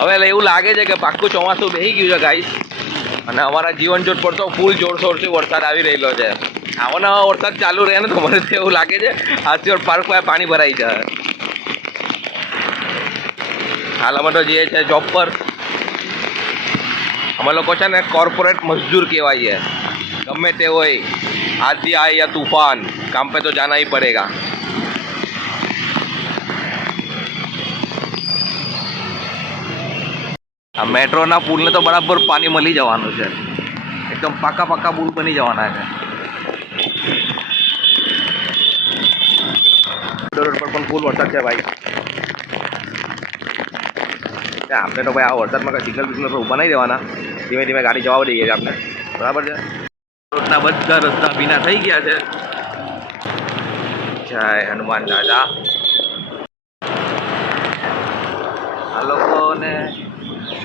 હવે એવું લાગે છે કે પાક્કું ચોમાસું બેસી ગયું છે ગાઈસ, અને અમારા જીવનજોત પર તો ફૂલ જોરશોરથી વરસાદ આવી રહેલો છે. આવો ને આવો વરસાદ ચાલુ રહે ને તો મને તો એવું લાગે છે હાથીઓર પાર્ક પાસે પાણી ભરાઈ જાય. હાલ અમે તો જઈએ છીએ જોબ પર. અમે લોકો છે ને કોર્પોરેટ મજદૂર કહેવાય છે. ગમે તે હોય, આંधी आए या तूफान, काम पे तो जाना ही पड़ेगा. આ મેટ્રોના પુલને તો બરાબર પાણી મળી જવાનું છે. એકદમ પાકા પાકા પુલ બની જવાના છે. રોડ પર પણ ફૂલ વરસાદ છે ભાઈ. આપણે તો ભાઈ આ વરસાદમાં કંઈ સિગ્નલ બિગ્નલ પર ઊભા નહીં રહેવાના. ધીમે ધીમે ગાડી જવા દઈએ છીએ આપણે, બરાબર છે. રોડના બધા રસ્તા ભીના થઈ ગયા છે. જય હનુમાન દાદા. આ લોકોને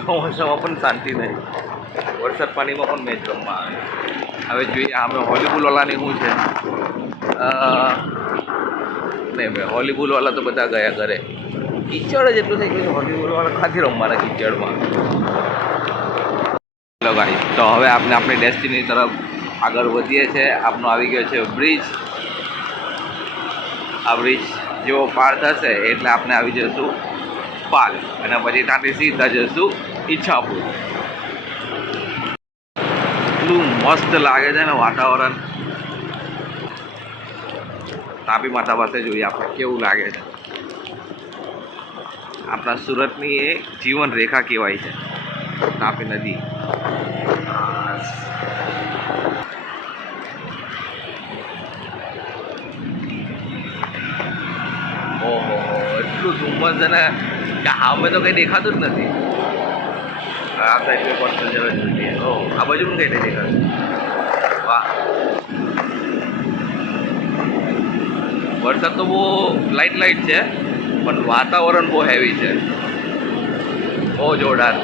ચોમાસામાં પણ શાંતિ નહીં, વરસાદ પાણીમાં પણ મેચ રમવા આવે. હવે જોઈએ અમે હોલીબોલવાળાની શું છે. નહીં ભાઈ, હોલીબોલવાળા તો બધા ગયા ઘરે. કિચડ જ એટલું થઈ ગયું છે, હોલીબોલવાળા ખાથી રમવાના કિચડમાં. ચલો ગાઈસ, તો હવે આપણે આપણી ડેસ્ટિની તરફ આગળ વધીએ છીએ. આપનો આવી ગયો છે બ્રિજ. આ બ્રિજ જેવો પાર થશે એટલે આપણે આવી જઈશું પાલ, અને પછી ત્યાંથી સીધા જઈશું ઈચ્છાપુર. એટલું મસ્ત લાગે છે ને વાતાવરણ. તાપી માતા પાસે જોઈએ આપણે કેવું લાગે છે. આપણા સુરતની એ જીવન રેખા કહેવાય છે તાપી નદી. ઓહો, એટલું ધુમ્મસ છે ને કે અમે તો કંઈ દેખાતું જ નથી. આ સાઈડ પર્સનલ જવા જોઈએ. ઓહ, આ બાજુ પણ કંઈ નહીં દેખાતું. વાહ, વરસાદ તો બહુ લાઇટ છે, પણ વાતાવરણ બહુ હેવી છે, બહુ જોરદાર.